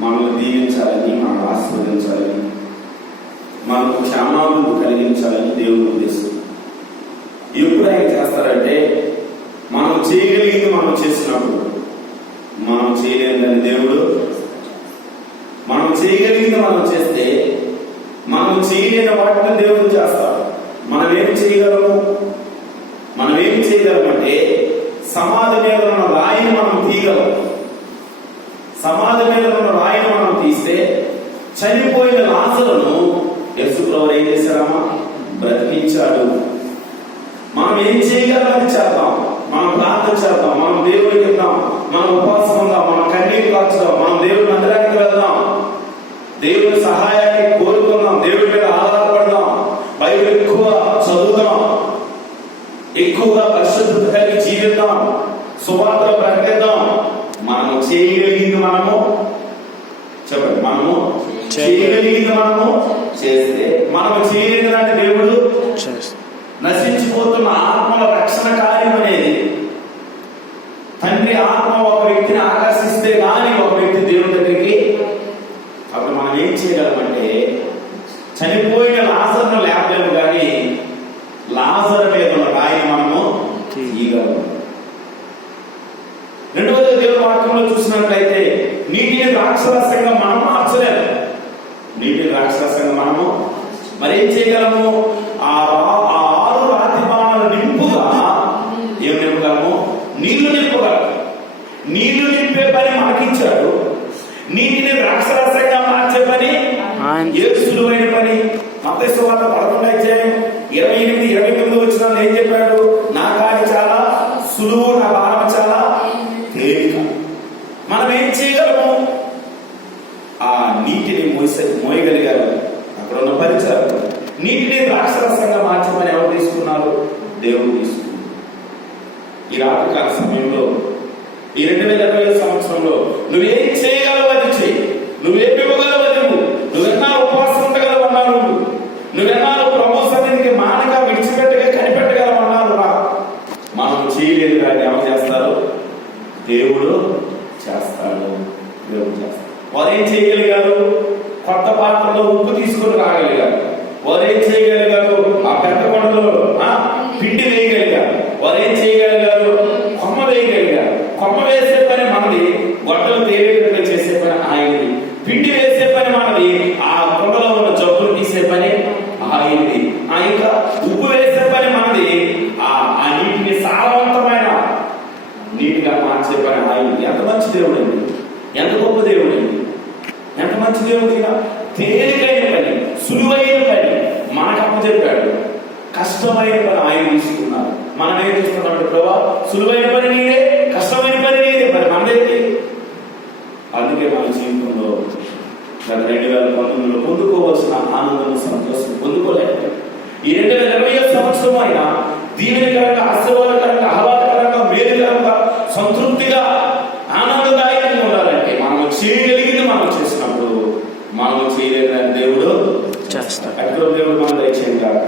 మనల్ని దీవించాలని మనల్ని ఆశీర్వదించాలని మనకు క్షేమాభివృద్ధి కలిగించాలని దేవుడు ఉద్దేశం ఎప్పుడు ఆయన చేస్తారంటే మనం చేయగలిగింది మనం చేసినప్పుడు మనం చేయలేదని దేవుడు మనం చేయగలిగింది మనం చేస్తే మనం చేయలేని వాటిని దేవుడు చేస్తాడు. మనం ఏం చేయగలము? మనం ఏం చేయగలమంటే సమాధి మీద ఉన్న రాయిని మనం తీయగలం సమాధి మీద ఉన్న తీస్తే చనిపోయిన లాజరును యశుప్రవరు ఏం చేశారమ్మా? బ్రతికించాడు. మనం ఏం చేయగలం చేద్దాం. మనం ప్రార్థన చేద్దాం. మనం దేవుడికి ఇద్దాం మనం ఉపవాసం ఉందాం. మనం కన్నీరు కాచుదాం. మనం దేవుడిని అందరానికి వెళ్దాం. దేవుడి సహాయాన్ని కోరుకుందాం. దేవుడి మీద ఆధారపడదాం. బైబిల్ ఎక్కువ చదువుదాం. ఎక్కువగా పరిశుద్ధత కలిగి జీవిద్దాం. సువార్త ప్రకటిద్దాం. మనం చేయగలిగింది మనము. చెప్పండి. మనము చేయగలిగింది మనము చేస్తే మనము దాన్ని దేవుడు నశించిపోతున్న ఆత్మల రక్షణ కార్యం అనేది తండ్రి ఆత్మ ఒక వ్యక్తిని ఆకర్షిస్తే గాని ఒక వ్యక్తి దేవుని దగ్గరికి అప్పుడు మనం ఏం చేయగలమంటే చనిపోయిన లాజర్ను లేపలేము కానీ లాజర్ మీద ఉన్న రాయిని మనము తీయగలము. రెండవది దేవుని వాక్యంలో చూసినట్లయితే నీటిని ద్రాక్షరసంగా మనం మార్చలేము నీటిని ద్రాక్షరసంగా మనము మరి ఏం చేయగలము? ఆ ఆరు రాతి బాణాలు నింపుగా ఏం నింపగలము? నీళ్ళు నింపగలము. నీళ్ళు నింపే పని మనకిచ్చాడు. నీటిని ద్రాక్షరసంగా మార్చే పని ఏ సులువైన పని. మతేశ్వ వాళ్ళ పదకొండు అధ్యాయం ఇరవై ఎనిమిది ఇరవై తొమ్మిది వచ్చిన ఏం చెప్పాడు నా కార్యం చాలా సులువు నా భారం చాలా తేలిక మనం ఏం చేయగలము ఆ మోయిసే మోయగలిగారు. అక్కడ ఉన్న పరిచయాలు నీటిని ద్రాక్షరసంగా మార్చమని ఎవరు తీసుకున్నారు? దేవుడు తీసుకున్నారు. ఈ రాత్రికాల సమయంలో ఈ రెండు వేల ఇరవై ఐదు సంవత్సరంలో నువ్వేం చేయగలవు అది చేయి నువ్వేం ఇవ్వగలవు అది ఇవ్వు. నువ్వెన్నా ఉపవాసం ఉండగలవు అన్నారు నువ్వు నువ్వెన్నా ప్రభు సన్నిధికి మానగా విడిచిపెట్టగా కనిపెట్టగలవు అన్నారు రా. మనం చేయలేదు కానీ ఎవరు చేస్తారు? దేవుడు చేస్తాడు. దేవుడు చేస్తాడు. వారు ఏం చేయగలిగారు? కొత్త పాత్రలో ఉప్పు తీసుకొని రాగలిగారు. వారు ఏం చేయగలిగారు? ఆ పెద్ద కొండలో ఆ, పిండి వేయగలిగారు. వారు ఏం చేయగలిగారు? కొమ్మ వేయగలిగారు. కొమ్మ వేసే పని మనది గొడ్డలు తేలికగా చేసే పని ఆయనది. పిండి వేసే పని మనది ఆ కొండలో ఉన్న జబ్బులు తీసే పని ఆయనది. ఆ ఇంకా ఉప్పు వేసే పని మనది ఆ ఆ నీటిని సారవంతమైన నీటిగా మార్చే పని ఆయనది. ఎంత మంచి దేవుడు అండి. ఎంత గొప్ప దేవుడు అండి. ఎంత మంచి ఉంది కదా తేలికైన పని సులువైన పని. మాట చెప్పాడు. కష్టమైన పని ఆయన తీసుకున్నారు మనం ఏం తీసుకున్నాడు ప్రభా సులువైన పని నీదే కష్టమైన పని నీదే. మరి మనదేంటి? అందుకే మన జీవితంలో గత రెండు వేల పంతొమ్మిదిలో పొందుకోవాల్సిన ఆనందం సంతోషం పొందుకోలేదు ఈ రెండు వేల ఇరవై సంవత్సరం అయినా దీవెనకరంగా ఆశీర్వాదకరంగా ఆహ్లాదకరంగా మేలుకరంగా సంతృప్తిగా ఆనందదాయకంగా ఉండాలంటే మనం చేయగలిగింది మనం చేస్తాం అప్పుడు మామూలు చేయలేని దేవుడు చేస్తాడు. అక్కడ దేవుడు మనం దయచేయండి కాక